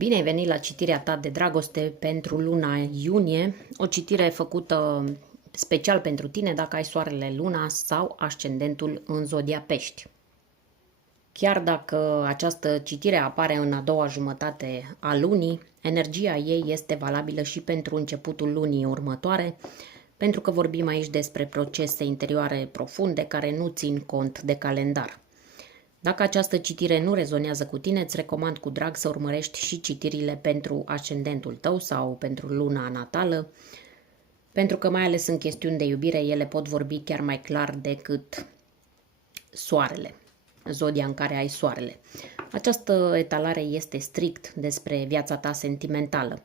Bine ai venit la citirea ta de dragoste pentru luna iunie, o citire făcută special pentru tine dacă ai soarele, luna sau ascendentul în zodia Pești. Chiar dacă această citire apare în a doua jumătate a lunii, energia ei este valabilă și pentru începutul lunii următoare, pentru că vorbim aici despre procese interioare profunde care nu țin cont de calendar. Dacă această citire nu rezonează cu tine, îți recomand cu drag să urmărești și citirile pentru ascendentul tău sau pentru luna natală, pentru că mai ales în chestiuni de iubire ele pot vorbi chiar mai clar decât soarele, zodia în care ai soarele. Această etalare este strict despre viața ta sentimentală.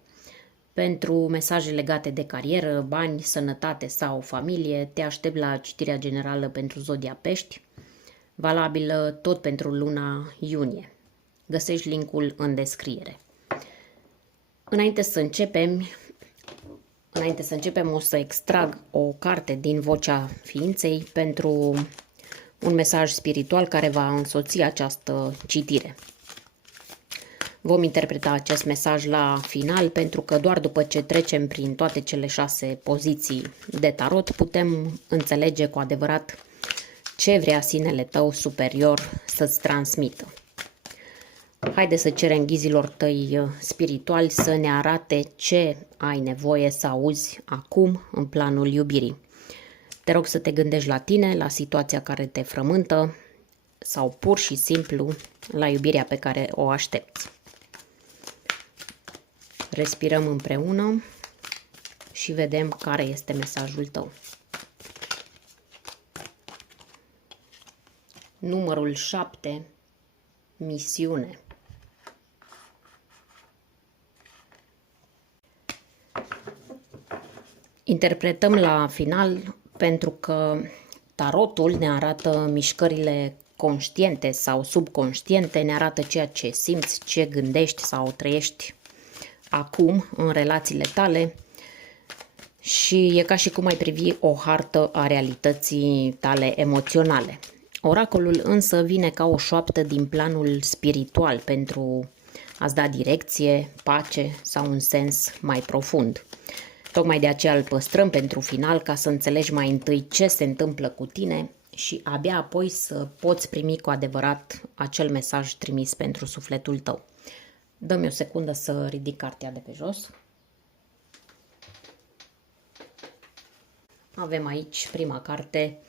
Pentru mesaje legate de carieră, bani, sănătate sau familie, te aștept la citirea generală pentru zodia Pești, valabilă tot pentru luna iunie. Găsești linkul în descriere. Înainte să începem, o să extrag o carte din Vocea Ființei pentru un mesaj spiritual care va însoți această citire. Vom interpreta acest mesaj la final, pentru că doar după ce trecem prin toate cele 6 poziții de tarot putem înțelege cu adevărat ce vrea sinele tău superior să-ți transmită. Haide să cerem ghizilor tăi spirituali să ne arate ce ai nevoie să auzi acum în planul iubirii. Te rog să te gândești la tine, la situația care te frământă sau pur și simplu la iubirea pe care o aștepți. Respirăm împreună și vedem care este mesajul tău. Numărul 7, misiune. Interpretăm la final pentru că tarotul ne arată mișcările conștiente sau subconștiente, ne arată ceea ce simți, ce gândești sau trăiești acum în relațiile tale și e ca și cum ai privi o hartă a realității tale emoționale. Oracolul însă vine ca o șoaptă din planul spiritual pentru a-ți da direcție, pace sau un sens mai profund. Tocmai de aceea îl păstrăm pentru final, ca să înțelegi mai întâi ce se întâmplă cu tine și abia apoi să poți primi cu adevărat acel mesaj trimis pentru sufletul tău. Dă-mi o secundă să ridic cartea de pe jos. Avem aici prima carte,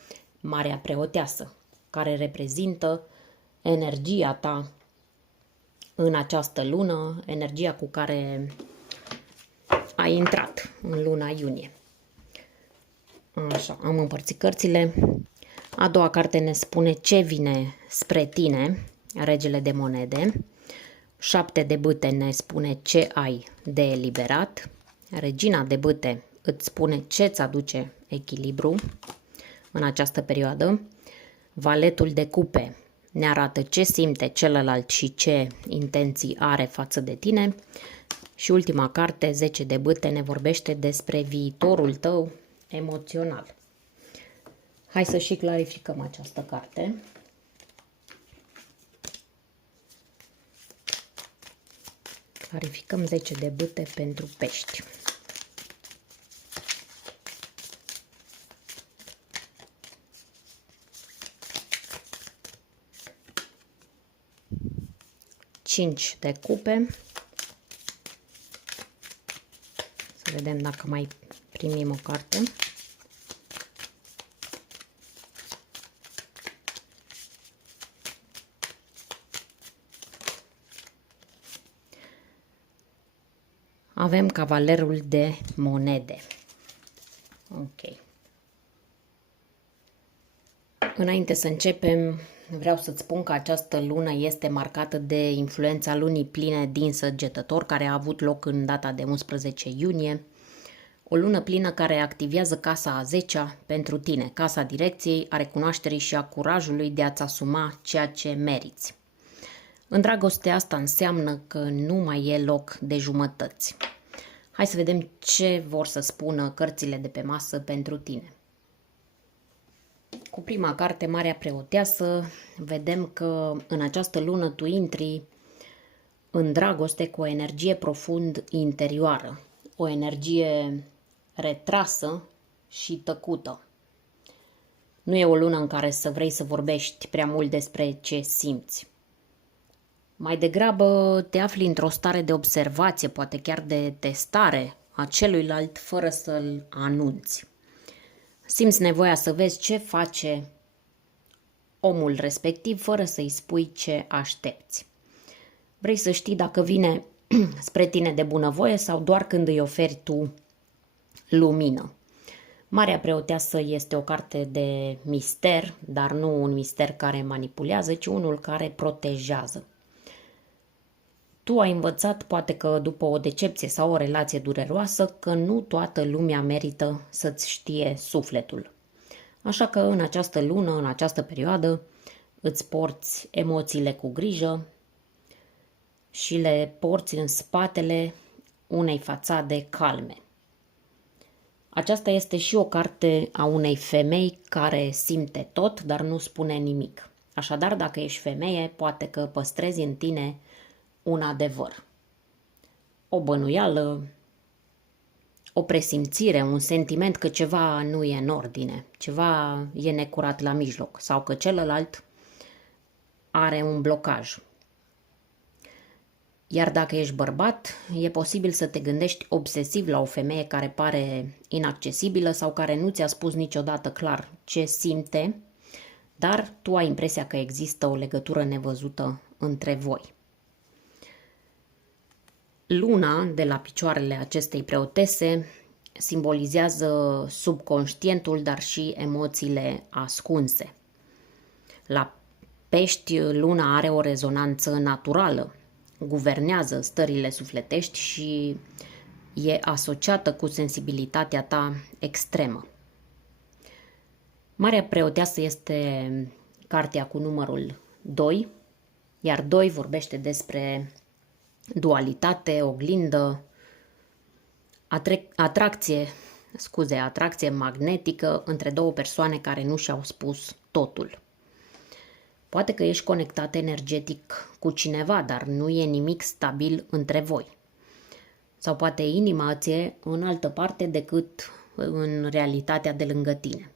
Marea Preoteasă, care reprezintă energia ta în această lună, energia cu care ai intrat în luna iunie. Așa, am împărțit cărțile. A doua carte ne spune ce vine spre tine, Regele de monede. 7 de bâte ne spune ce ai de eliberat. Regina de bâte îți spune ce îți aduce echilibru în această perioadă. Valetul de cupe ne arată ce simte celălalt și ce intenții are față de tine. Și ultima carte, 10 de bâte, ne vorbește despre viitorul tău emoțional. Hai să și clarificăm această carte. Clarificăm 10 de bâte pentru Pești. Cinci de cupe. Să vedem dacă mai primim o carte. Avem Cavalerul de monede. Ok. Înainte să începem, vreau să-ți spun că această lună este marcată de influența lunii pline din Săgetător, care a avut loc în data de 11 iunie. O lună plină care activează casa a 10-a pentru tine, casa direcției, a recunoașterii și a curajului de a-ți asuma ceea ce meriți. În dragoste asta înseamnă că nu mai e loc de jumătăți. Hai să vedem ce vor să spună cărțile de pe masă pentru tine. Cu prima carte, Marea Preoteasă, vedem că în această lună tu intri în dragoste cu o energie profund interioară, o energie retrasă și tăcută. Nu e o lună în care să vrei să vorbești prea mult despre ce simți. Mai degrabă te afli într-o stare de observație, poate chiar de testare a celuilalt fără să-l anunți. Simți nevoia să vezi ce face omul respectiv fără să-i spui ce aștepți. Vrei să știi dacă vine spre tine de bunăvoie sau doar când îi oferi tu lumină. Marea Preoteasă este o carte de mister, dar nu un mister care manipulează, ci unul care protejează. Tu ai învățat, poate că după o decepție sau o relație dureroasă, că nu toată lumea merită să-ți știe sufletul. Așa că în această lună, în această perioadă, îți porți emoțiile cu grijă și le porți în spatele unei fațade calme. Aceasta este și o carte a unei femei care simte tot, dar nu spune nimic. Așadar, dacă ești femeie, poate că păstrezi în tine un adevăr, o bănuială, o presimțire, un sentiment că ceva nu e în ordine, ceva e necurat la mijloc sau că celălalt are un blocaj. Iar dacă ești bărbat, e posibil să te gândești obsesiv la o femeie care pare inaccesibilă sau care nu ți-a spus niciodată clar ce simte, dar tu ai impresia că există o legătură nevăzută între voi. Luna de la picioarele acestei preotese simbolizează subconștientul, dar și emoțiile ascunse. La Pești, luna are o rezonanță naturală, guvernează stările sufletești și e asociată cu sensibilitatea ta extremă. Marea Preoteasă este cartea cu numărul 2, iar 2 vorbește despre dualitate, oglindă, atracție magnetică între două persoane care nu și-au spus totul. Poate că ești conectat energetic cu cineva, dar nu e nimic stabil între voi. Sau poate inima ți e în altă parte decât în realitatea de lângă tine.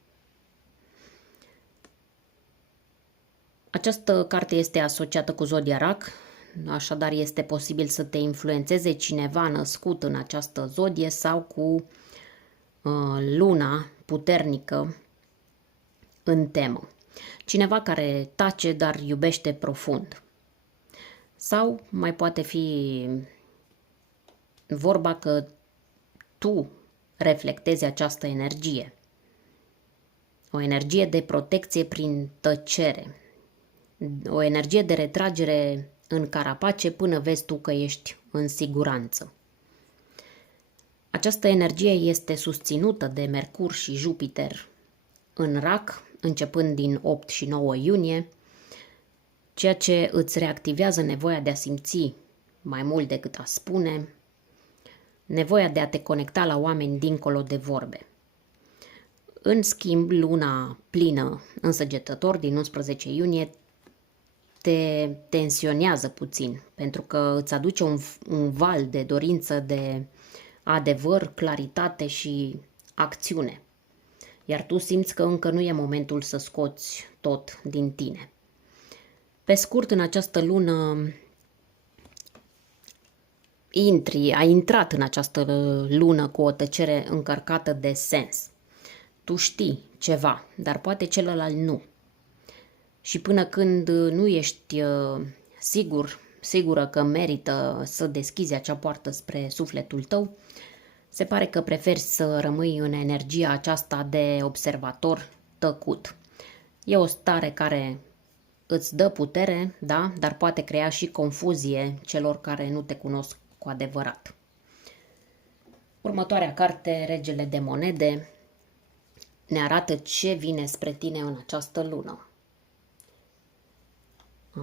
Această carte este asociată cu Zodia Rac, așadar este posibil să te influențeze cineva născut în această zodie sau cu luna puternică în temă. Cineva care tace, dar iubește profund. Sau mai poate fi vorba că tu reflectezi această energie. O energie de protecție prin tăcere. O energie de retragere în carapace până vezi tu că ești în siguranță. Această energie este susținută de Mercur și Jupiter în Rac, începând din 8 și 9 iunie, ceea ce îți reactivează nevoia de a simți mai mult decât a spune, nevoia de a te conecta la oameni dincolo de vorbe. În schimb, luna plină în Săgetător din 11 iunie te tensionează puțin, pentru că îți aduce un val de dorință de adevăr, claritate și acțiune. Iar tu simți că încă nu e momentul să scoți tot din tine. Pe scurt, în această lună ai intrat în această lună cu o tăcere încărcată de sens. Tu știi ceva, dar poate celălalt nu. Și până când nu ești sigură că merită să deschizi acea poartă spre sufletul tău, se pare că preferi să rămâi în energia aceasta de observator tăcut. E o stare care îți dă putere, da, dar poate crea și confuzie celor care nu te cunosc cu adevărat. Următoarea carte, Regele de Monede, ne arată ce vine spre tine în această lună.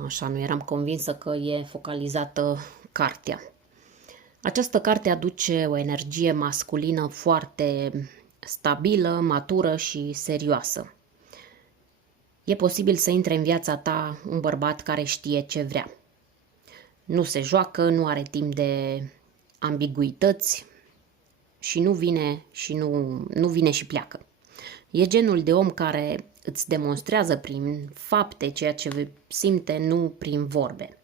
Așa, nu eram convinsă că e focalizată cartea. Această carte aduce o energie masculină foarte stabilă, matură și serioasă. E posibil să intre în viața ta un bărbat care știe ce vrea. nu se joacă, nu are timp de ambiguități și nu vine și pleacă. E genul de om care îți demonstrează prin fapte ceea ce simte, nu prin vorbe.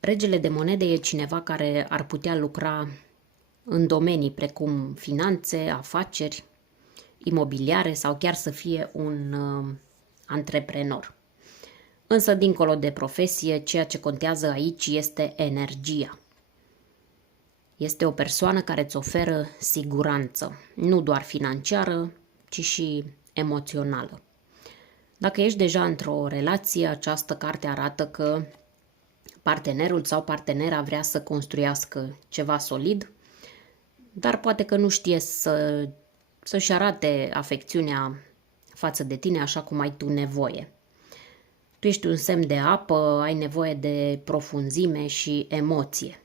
Regele de monede e cineva care ar putea lucra în domenii precum finanțe, afaceri, imobiliare sau chiar să fie un antreprenor. Însă, dincolo de profesie, ceea ce contează aici este energia. Este o persoană care îți oferă siguranță, nu doar financiară, ci și emoțională. Dacă ești deja într-o relație, această carte arată că partenerul sau partenera vrea să construiască ceva solid, dar poate că nu știe să-și arate afecțiunea față de tine așa cum ai tu nevoie. Tu ești un semn de apă, ai nevoie de profunzime și emoție.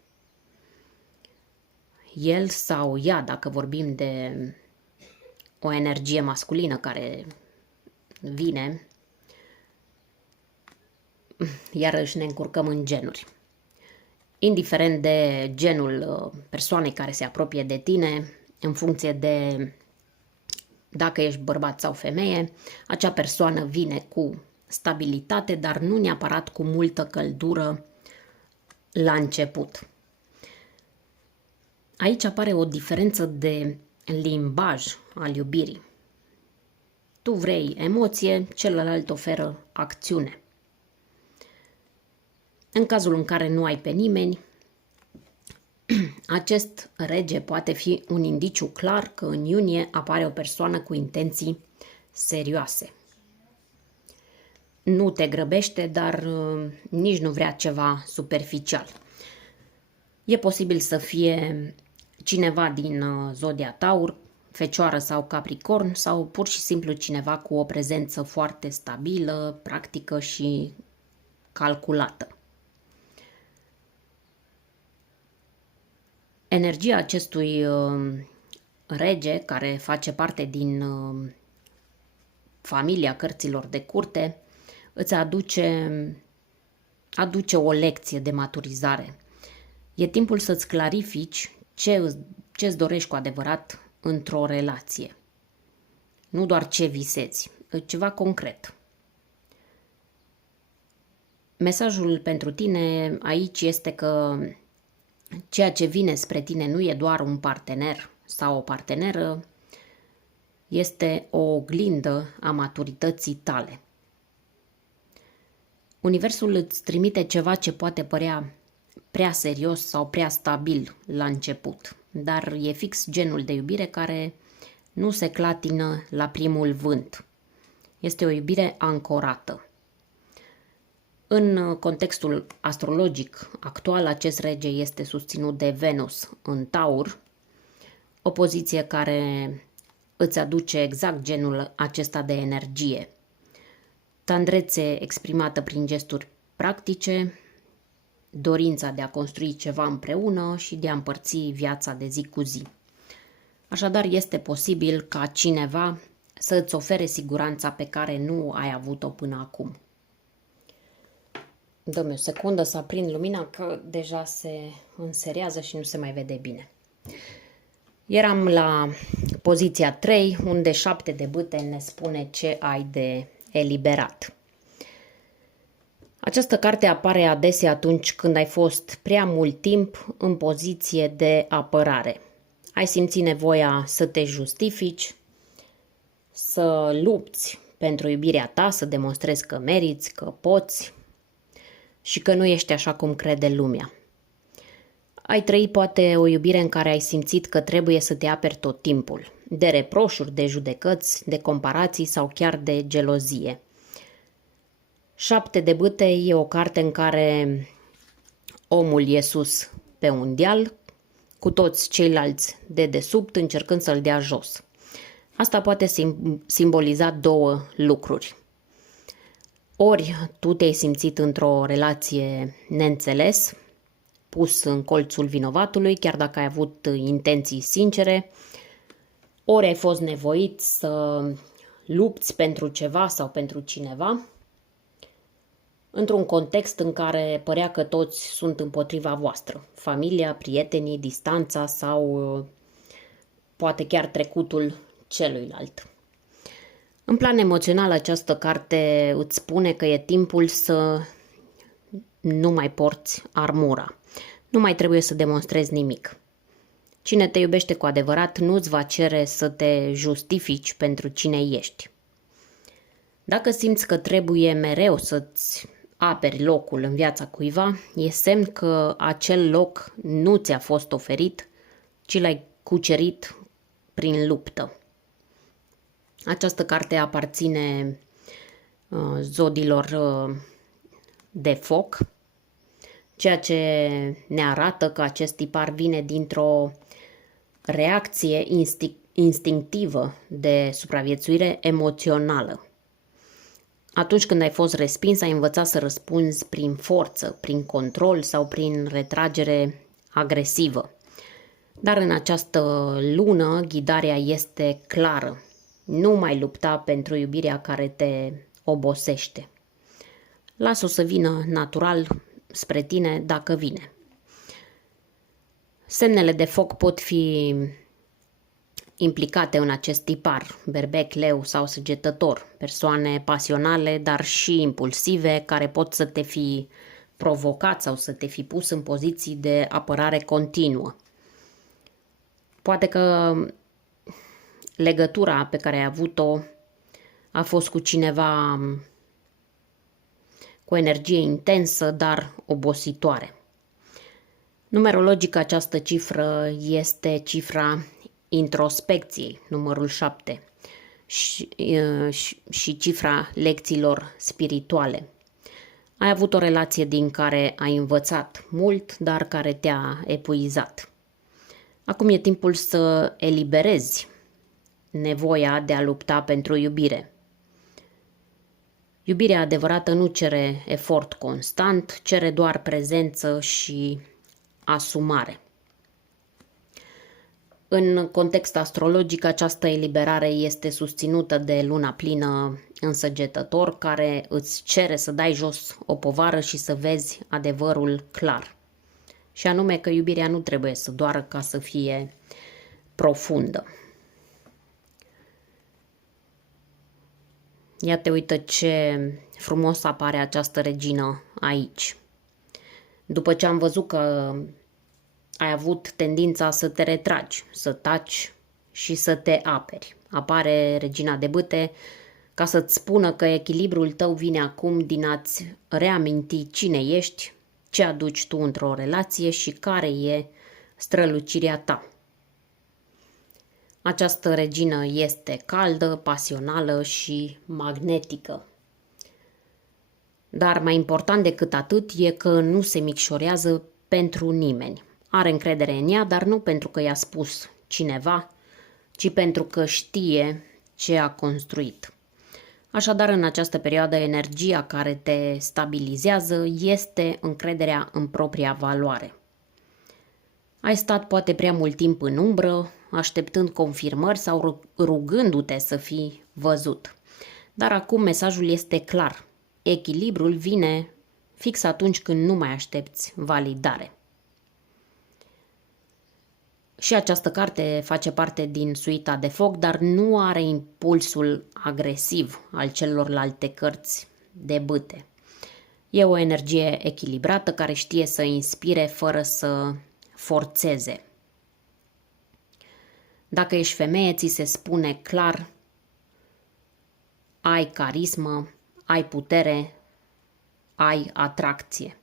El sau ea, dacă vorbim de o energie masculină care vine, iarăși ne încurcăm în genuri. Indiferent de genul persoanei care se apropie de tine, în funcție de dacă ești bărbat sau femeie, acea persoană vine cu stabilitate, dar nu neapărat cu multă căldură la început. Aici apare o diferență de limbaj al iubirii. Tu vrei emoție, celălalt oferă acțiune. În cazul în care nu ai pe nimeni, acest rege poate fi un indiciu clar că în iunie apare o persoană cu intenții serioase. Nu te grăbește, dar nici nu vrea ceva superficial. E posibil să fie cineva din zodia Taur, Fecioară sau Capricorn, sau pur și simplu cineva cu o prezență foarte stabilă, practică și calculată. Energia acestui rege, care face parte din familia cărților de curte, îți aduce o lecție de maturizare. E timpul să-ți clarifici ce-ți dorești cu adevărat într-o relație. Nu doar ce visezi, ceva concret. Mesajul pentru tine aici este că ceea ce vine spre tine nu e doar un partener sau o parteneră, este o oglindă a maturității tale. Universul îți trimite ceva ce poate părea prea serios sau prea stabil la început, dar e fix genul de iubire care nu se clatină la primul vânt. Este o iubire ancorată. În contextul astrologic actual, acest rege este susținut de Venus în Taur, o poziție care îți aduce exact genul acesta de energie. Tandrețe exprimată prin gesturi practice, dorința de a construi ceva împreună și de a împărți viața de zi cu zi. Așadar, este posibil ca cineva să îți ofere siguranța pe care nu ai avut-o până acum. Dă-mi o secundă să aprind lumina, că deja se înserează și nu se mai vede bine. Eram la poziția 3, unde 7 de bâte ne spune ce ai de eliberat. Această carte apare adesea atunci când ai fost prea mult timp în poziție de apărare. Ai simțit nevoia să te justifici, să lupți pentru iubirea ta, să demonstrezi că meriți, că poți și că nu ești așa cum crede lumea. Ai trăit poate o iubire în care ai simțit că trebuie să te aperi tot timpul, de reproșuri, de judecăți, de comparații sau chiar de gelozie. 7 de bâte e o carte în care omul e sus pe un deal, cu toți ceilalți de desubt încercând să-l dea jos. Asta poate simboliza două lucruri. Ori tu te-ai simțit într-o relație neînțeles, pus în colțul vinovatului, chiar dacă ai avut intenții sincere, ori ai fost nevoit să lupți pentru ceva sau pentru cineva, într-un context în care părea că toți sunt împotriva voastră. Familia, prietenii, distanța sau poate chiar trecutul celuilalt. În plan emoțional, această carte îți spune că e timpul să nu mai porți armura. Nu mai trebuie să demonstrezi nimic. Cine te iubește cu adevărat nu-ți va cere să te justifici pentru cine ești. Dacă simți că trebuie mereu să-ți aperi locul în viața cuiva, e semn că acel loc nu ți-a fost oferit, ci l-ai cucerit prin luptă. Această carte aparține zodiilor de foc, ceea ce ne arată că acest tipar vine dintr-o reacție instinctivă de supraviețuire emoțională. Atunci când ai fost respins, ai învățat să răspunzi prin forță, prin control sau prin retragere agresivă. Dar în această lună, ghidarea este clară. Nu mai lupta pentru iubirea care te obosește. Lasă-o să vină natural spre tine dacă vine. Semnele de foc pot fi implicate în acest tipar, berbec, leu sau săgetător, persoane pasionale, dar și impulsive, care pot să te fi provocat sau să te fi pus în poziții de apărare continuă. Poate că legătura pe care ai avut-o a fost cu cineva cu energie intensă, dar obositoare. Numerologic, această cifră este cifra introspecției, numărul 7, și cifra lecțiilor spirituale. Ai avut o relație din care ai învățat mult, dar care te-a epuizat. Acum e timpul să eliberezi nevoia de a lupta pentru iubire. Iubirea adevărată nu cere efort constant, cere doar prezență și asumare. În context astrologic, această eliberare este susținută de luna plină în Săgetător, care îți cere să dai jos o povară și să vezi adevărul clar. Și anume că iubirea nu trebuie să doară ca să fie profundă. Iată, uită ce frumos apare această regină aici. După ce am văzut că ai avut tendința să te retragi, să taci și să te aperi. Apare regina de bâte ca să-ți spună că echilibrul tău vine acum din a-ți reaminti cine ești, ce aduci tu într-o relație și care e strălucirea ta. Această regină este caldă, pasională și magnetică. Dar mai important decât atât e că nu se micșorează pentru nimeni. Are încredere în ea, dar nu pentru că i-a spus cineva, ci pentru că știe ce a construit. Așadar, în această perioadă, energia care te stabilizează este încrederea în propria valoare. Ai stat poate prea mult timp în umbră, așteptând confirmări sau rugându-te să fii văzut. Dar acum mesajul este clar. Echilibrul vine fix atunci când nu mai aștepți validare. Și această carte face parte din suita de foc, dar nu are impulsul agresiv al celorlalte cărți de bâte. E o energie echilibrată care știe să inspire fără să forțeze. Dacă ești femeie, ți se spune clar: ai carismă, ai putere, ai atracție.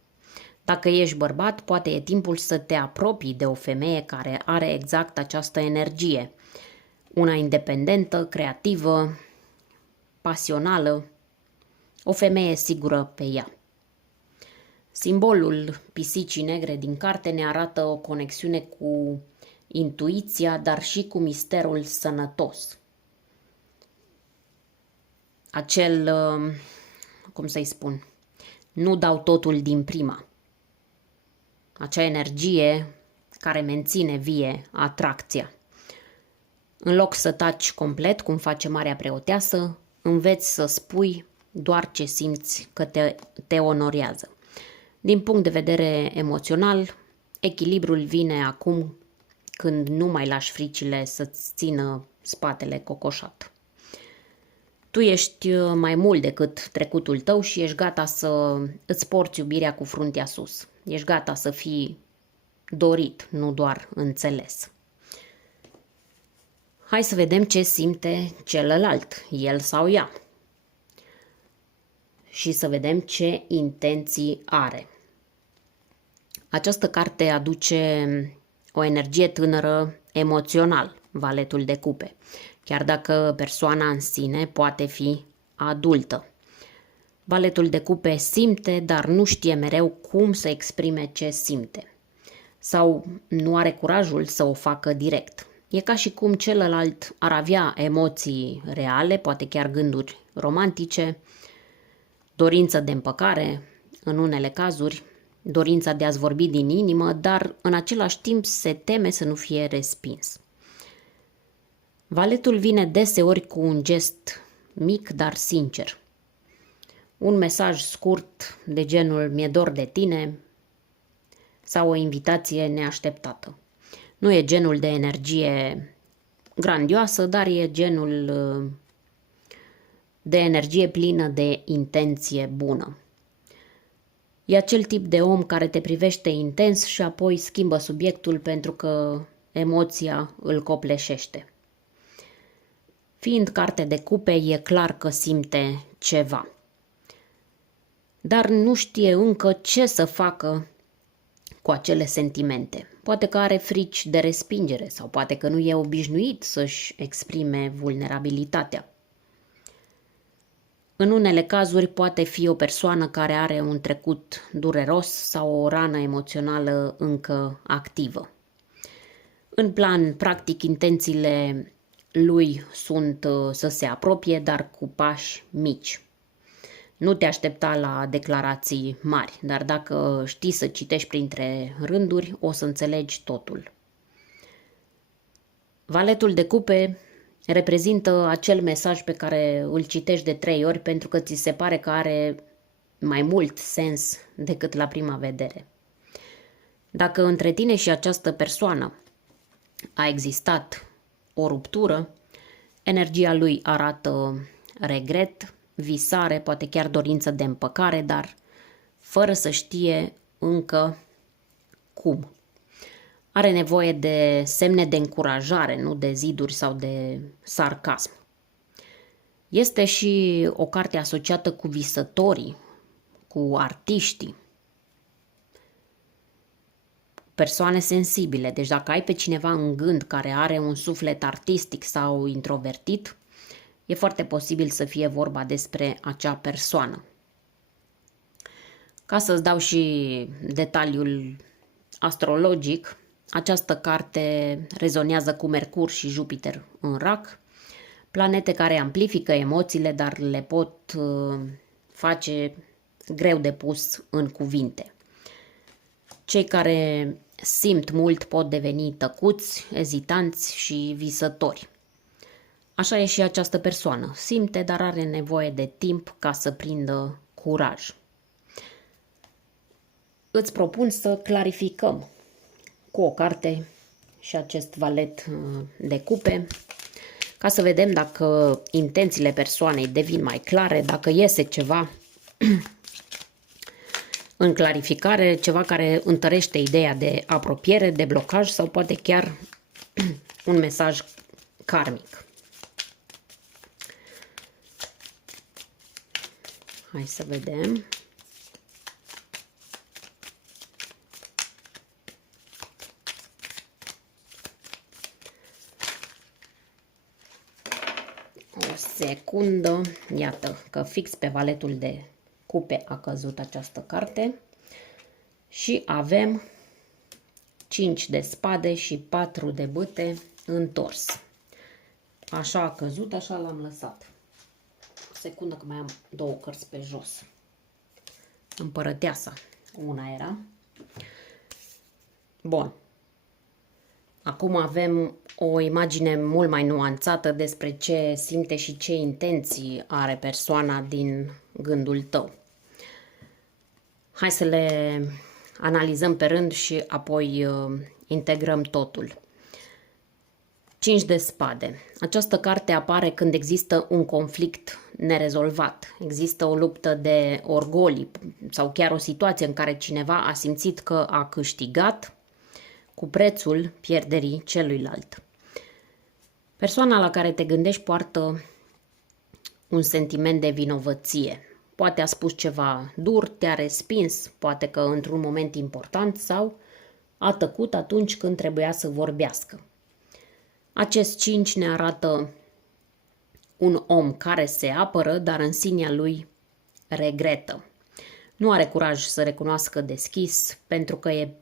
Dacă ești bărbat, poate e timpul să te apropii de o femeie care are exact această energie. Una independentă, creativă, pasională, o femeie sigură pe ea. Simbolul pisicii negre din carte ne arată o conexiune cu intuiția, dar și cu misterul sănătos. Acel, cum să-i spun, nu dau totul din prima. Acea energie care menține vie atracția. În loc să taci complet, cum face Marea Preoteasă, înveți să spui doar ce simți că te onorează. Din punct de vedere emoțional, echilibrul vine acum când nu mai lași fricile să-ți țină spatele cocoșat. Tu ești mai mult decât trecutul tău și ești gata să îți porți iubirea cu fruntea sus. Ești gata să fii dorit, nu doar înțeles. Hai să vedem ce simte celălalt, el sau ea. Și să vedem ce intenții are. Această carte aduce o energie tânără emoțional, valetul de cupe, chiar dacă persoana în sine poate fi adultă. Valetul de cupe simte, dar nu știe mereu cum să exprime ce simte. Sau nu are curajul să o facă direct. E ca și cum celălalt ar avea emoții reale, poate chiar gânduri romantice, dorință de împăcare, în unele cazuri, dorința de a-ți vorbi din inimă, dar în același timp se teme să nu fie respins. Valetul vine deseori cu un gest mic, dar sincer. Un mesaj scurt de genul "mi-e dor de tine" sau o invitație neașteptată. Nu e genul de energie grandioasă, dar e genul de energie plină de intenție bună. E acel tip de om care te privește intens și apoi schimbă subiectul pentru că emoția îl copleșește. Fiind carte de cupe, e clar că simte ceva. Dar nu știe încă ce să facă cu acele sentimente. Poate că are frici de respingere sau poate că nu e obișnuit să-și exprime vulnerabilitatea. În unele cazuri poate fi o persoană care are un trecut dureros sau o rană emoțională încă activă. În plan practic, intențiile lui sunt să se apropie, dar cu pași mici. Nu te aștepta la declarații mari, dar dacă știi să citești printre rânduri, o să înțelegi totul. Valetul de cupe reprezintă acel mesaj pe care îl citești de 3 ori pentru că ți se pare că are mai mult sens decât la prima vedere. Dacă între tine și această persoană a existat o ruptură, energia lui arată regret, visare, poate chiar dorință de împăcare, dar fără să știe încă cum. Are nevoie de semne de încurajare, nu de ziduri sau de sarcasm. Este și o carte asociată cu visătorii, cu artiștii, persoane sensibile. Deci dacă ai pe cineva în gând care are un suflet artistic sau introvertit, e foarte posibil să fie vorba despre acea persoană. Ca să-ți dau și detaliul astrologic, această carte rezonează cu Mercur și Jupiter în Rac, planete care amplifică emoțiile, dar le pot face greu de pus în cuvinte. Cei care simt mult pot deveni tăcuți, ezitanți și visători. Așa e și această persoană. Simte, dar are nevoie de timp ca să prindă curaj. Îți propun să clarificăm cu o carte și acest valet de cupe, ca să vedem dacă intențiile persoanei devin mai clare, dacă iese ceva în clarificare, ceva care întărește ideea de apropiere, de blocaj sau poate chiar un mesaj karmic. Hai să vedem. O secundă. Iată că fix pe valetul de cupe a căzut această carte. Și avem 5 de spade și 4 de bâte întors. Așa a căzut, așa l-am lăsat. O secundă că mai am 2 cărți pe jos. Împărăteasa. Una era. Bun. Acum avem o imagine mult mai nuanțată despre ce simte și ce intenții are persoana din gândul tău. Hai să le analizăm pe rând și apoi integrăm totul. 5 de spade. Această carte apare când există un conflict nerezolvat. Există o luptă de orgolii sau chiar o situație în care cineva a simțit că a câștigat cu prețul pierderii celuilalt. Persoana la care te gândești poartă un sentiment de vinovăție. Poate a spus ceva dur, te-a respins, poate că într-un moment important sau a tăcut atunci când trebuia să vorbească. Acest 5 ne arată un om care se apără, dar în sinea lui regretă. Nu are curaj să recunoască deschis pentru că e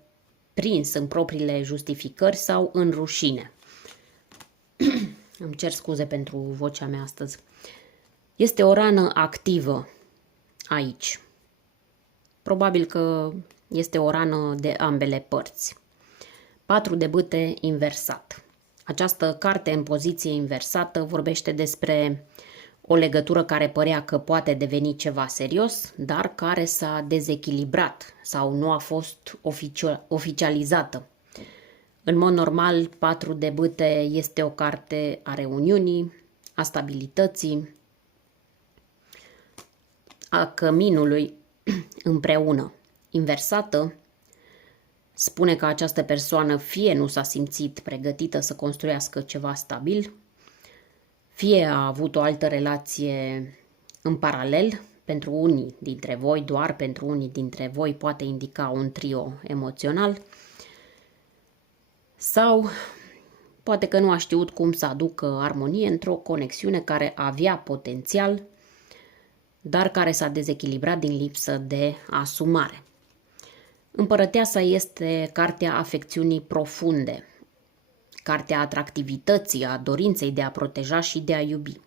prins în propriile justificări sau în rușine. Îmi cer scuze pentru vocea mea astăzi. Este o rană activă aici. Probabil că este o rană de ambele părți. 4 de bâte inversat. Această carte în poziție inversată vorbește despre o legătură care părea că poate deveni ceva serios, dar care s-a dezechilibrat sau nu a fost oficializată. În mod normal, 4 de bâte este o carte a reuniunii, a stabilității, a căminului împreună. Inversată spune că această persoană fie nu s-a simțit pregătită să construiască ceva stabil, fie a avut o altă relație în paralel. Pentru unii dintre voi, doar pentru unii dintre voi, poate indica un trio emoțional, sau poate că nu a știut cum să aducă armonie într-o conexiune care avea potențial, dar care s-a dezechilibrat din lipsă de asumare. Împărăteasa este cartea afecțiunii profunde, cartea atractivității, a dorinței de a proteja și de a iubi.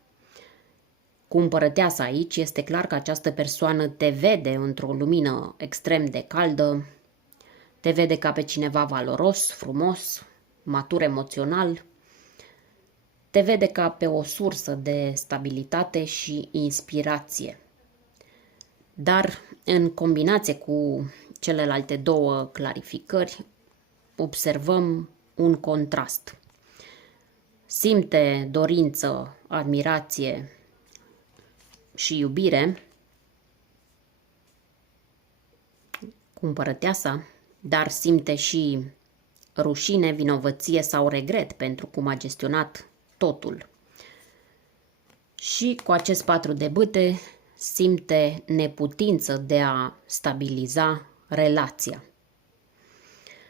Cu împărăteasa aici este clar că această persoană te vede într-o lumină extrem de caldă, te vede ca pe cineva valoros, frumos, matur emoțional, te vede ca pe o sursă de stabilitate și inspirație. Dar în combinație cu celelalte două clarificări, observăm un contrast. Simte dorință, admirație și iubire cu împărăteasa, dar simte și rușine, vinovăție sau regret pentru cum a gestionat totul. Și cu acest 4 de bâte simte neputință de a stabiliza relația.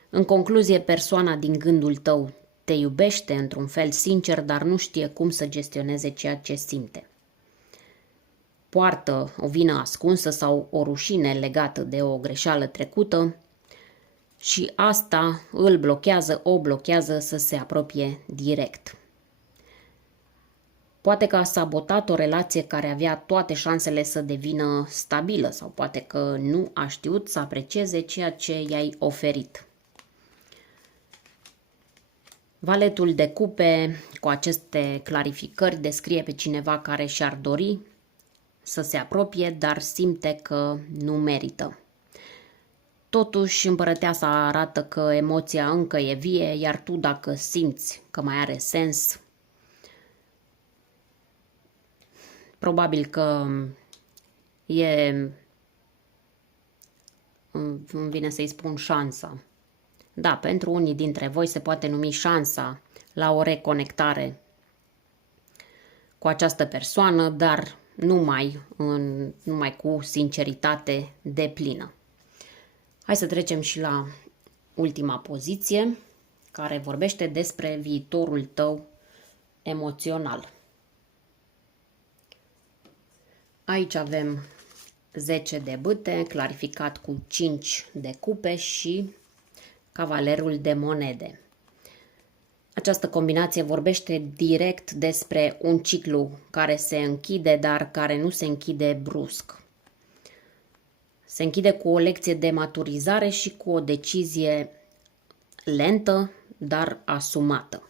În concluzie, persoana din gândul tău te iubește într-un fel sincer, dar nu știe cum să gestioneze ceea ce simte. Poartă o vină ascunsă sau o rușine legată de o greșeală trecută și asta o blochează să se apropie direct. Poate că a sabotat o relație care avea toate șansele să devină stabilă sau poate că nu a știut să aprecieze ceea ce i-ai oferit. Valetul de cupe cu aceste clarificări descrie pe cineva care și-ar dori să se apropie, dar simte că nu merită. Totuși, împărăteasa arată că emoția încă e vie, iar tu, dacă simți că mai are sens, probabil că îmi vine să-i spun șansa. Da, pentru unii dintre voi se poate numi șansa la o reconectare cu această persoană, dar numai cu sinceritate deplină. Hai să trecem și la ultima poziție, care vorbește despre viitorul tău emoțional. Aici avem 10 de bâte, clarificat cu 5 de cupe și cavalerul de monede. Această combinație vorbește direct despre un ciclu care se închide, dar care nu se închide brusc. Se închide cu o lecție de maturizare și cu o decizie lentă, dar asumată.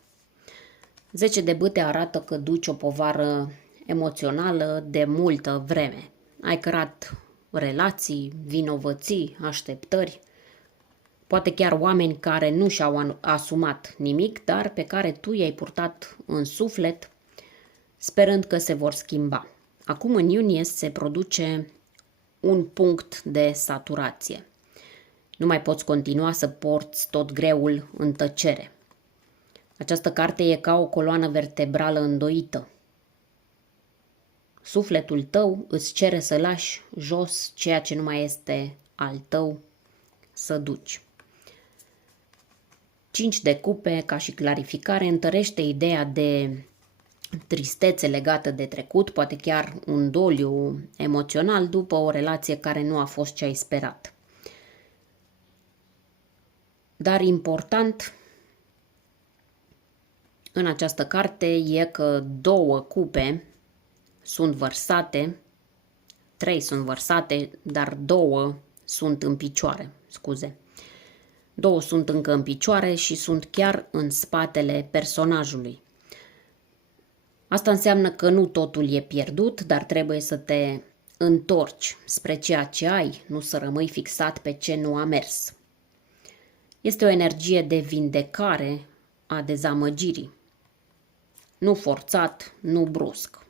10 de bâte arată că duci o povară emoțională de multă vreme. Ai cărat relații, vinovății, așteptări, poate chiar oameni care nu și-au asumat nimic, dar pe care tu i-ai purtat în suflet, sperând că se vor schimba. Acum, în iunie, se produce un punct de saturație. Nu mai poți continua să porți tot greul în tăcere. Această carte e ca o coloană vertebrală îndoită. Sufletul tău îți cere să lași jos ceea ce nu mai este al tău, să duci. 5 de cupe, ca și clarificare, întărește ideea de tristețe legată de trecut, poate chiar un doliu emoțional după o relație care nu a fost ce ai sperat. Dar important în această carte e că 2 cupe sunt vărsate, 3 sunt vărsate, dar 2 sunt în picioare, 2 sunt încă în picioare și sunt chiar în spatele personajului. Asta înseamnă că nu totul e pierdut, dar trebuie să te întorci spre ceea ce ai, nu să rămâi fixat pe ce nu a mers. Este o energie de vindecare a dezamăgirii. Nu forțat, nu brusc,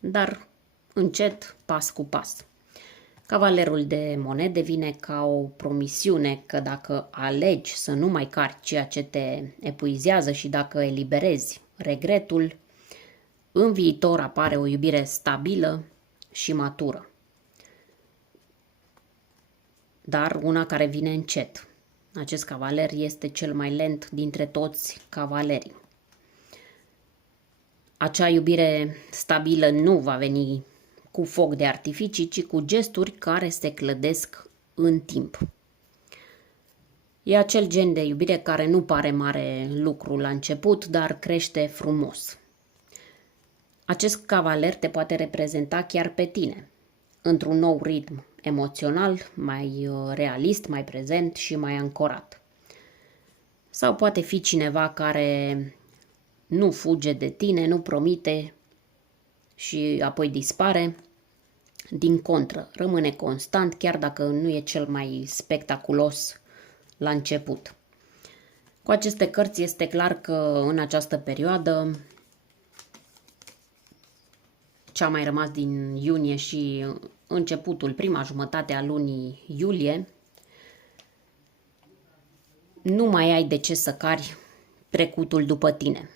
dar încet, pas cu pas. Cavalerul de monede vine ca o promisiune că dacă alegi să nu mai carci ceea ce te epuizează și dacă eliberezi regretul, în viitor apare o iubire stabilă și matură. Dar una care vine încet. Acest cavaler este cel mai lent dintre toți cavalerii. Acea iubire stabilă nu va veni cu foc de artificii, ci cu gesturi care se clădesc în timp. E acel gen de iubire care nu pare mare lucru la început, dar crește frumos. Acest cavaler te poate reprezenta chiar pe tine, într-un nou ritm emoțional, mai realist, mai prezent și mai ancorat. Sau poate fi cineva care nu fuge de tine, nu promite și apoi dispare. Din contră, rămâne constant, chiar dacă nu e cel mai spectaculos la început. Cu aceste cărți este clar că în această perioadă, ce a mai rămas din iunie și începutul, prima jumătate a lunii iulie, nu mai ai de ce să cari trecutul după tine.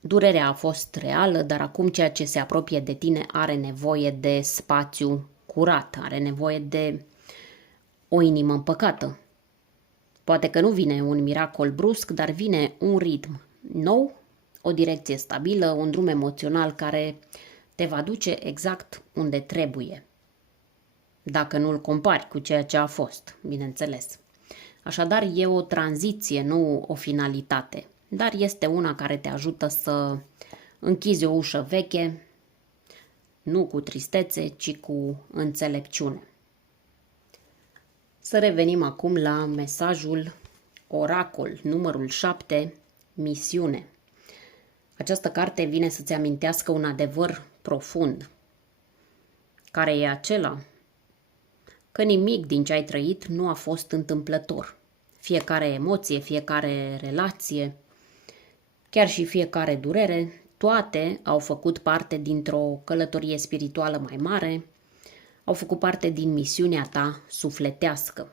Durerea a fost reală, dar acum ceea ce se apropie de tine are nevoie de spațiu curat, are nevoie de o inimă împăcată. Poate că nu vine un miracol brusc, dar vine un ritm nou, o direcție stabilă, un drum emoțional care te va duce exact unde trebuie. Dacă nu îl compari cu ceea ce a fost, bineînțeles. Așadar, e o tranziție, nu o finalitate, dar este una care te ajută să închizi o ușă veche, nu cu tristețe, ci cu înțelepciune. Să revenim acum la mesajul Oracol, numărul 7, misiune. Această carte vine să-ți amintească un adevăr profund, care e acela că nimic din ce ai trăit nu a fost întâmplător. Fiecare emoție, fiecare relație, chiar și fiecare durere, toate au făcut parte dintr-o călătorie spirituală mai mare, au făcut parte din misiunea ta sufletească.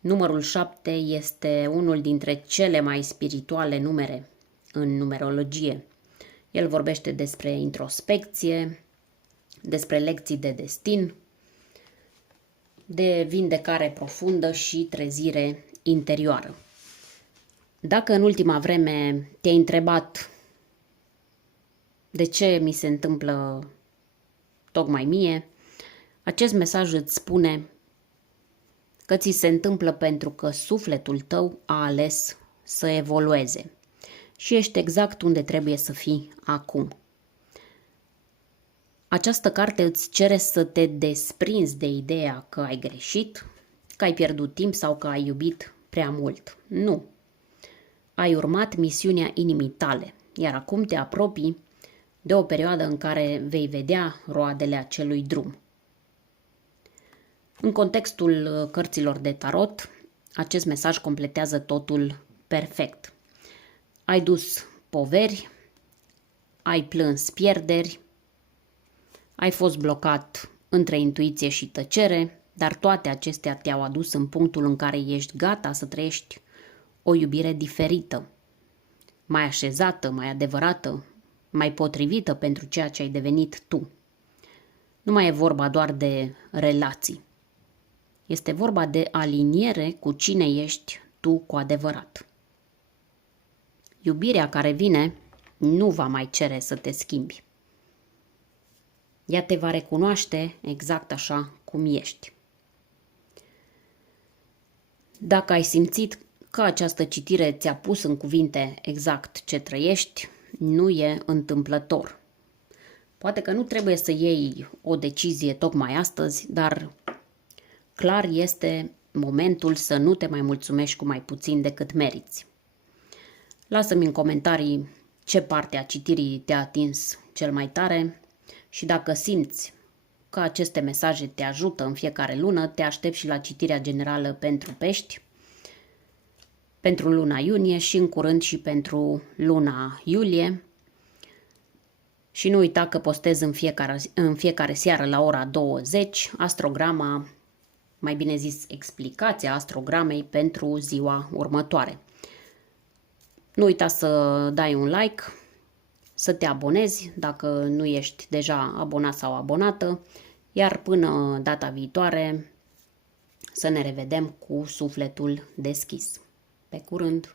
Numărul 7 este unul dintre cele mai spirituale numere în numerologie. El vorbește despre introspecție, despre lecții de destin, de vindecare profundă și trezire interioară. Dacă în ultima vreme te-ai întrebat de ce mi se întâmplă tocmai mie, acest mesaj îți spune că ți se întâmplă pentru că sufletul tău a ales să evolueze și ești exact unde trebuie să fii acum. Această carte îți cere să te desprinzi de ideea că ai greșit, că ai pierdut timp sau că ai iubit prea mult. Nu. Ai urmat misiunea inimii tale, iar acum te apropii de o perioadă în care vei vedea roadele acelui drum. În contextul cărților de tarot, acest mesaj completează totul perfect. Ai dus poveri, ai plâns pierderi, ai fost blocat între intuiție și tăcere, dar toate acestea te-au adus în punctul în care ești gata să trăiești o iubire diferită, mai așezată, mai adevărată, mai potrivită pentru ceea ce ai devenit tu. Nu mai e vorba doar de relații. Este vorba de aliniere cu cine ești tu cu adevărat. Iubirea care vine nu va mai cere să te schimbi. Ea te va recunoaște exact așa cum ești. Dacă ai simțit că această citire ți-a pus în cuvinte exact ce trăiești, nu e întâmplător. Poate că nu trebuie să iei o decizie tocmai astăzi, dar clar este momentul să nu te mai mulțumești cu mai puțin decât meriți. Lasă-mi în comentarii ce parte a citirii te-a atins cel mai tare și dacă simți că aceste mesaje te ajută în fiecare lună, te aștept și la citirea generală pentru pești, pentru luna iunie și în curând și pentru luna iulie. Și nu uita că postez în fiecare seară la ora 20 astrograma, mai bine zis explicația astrogramei pentru ziua următoare. Nu uita să dai un like, să te abonezi dacă nu ești deja abonat sau abonată, iar până data viitoare să ne revedem cu sufletul deschis. Pe curând!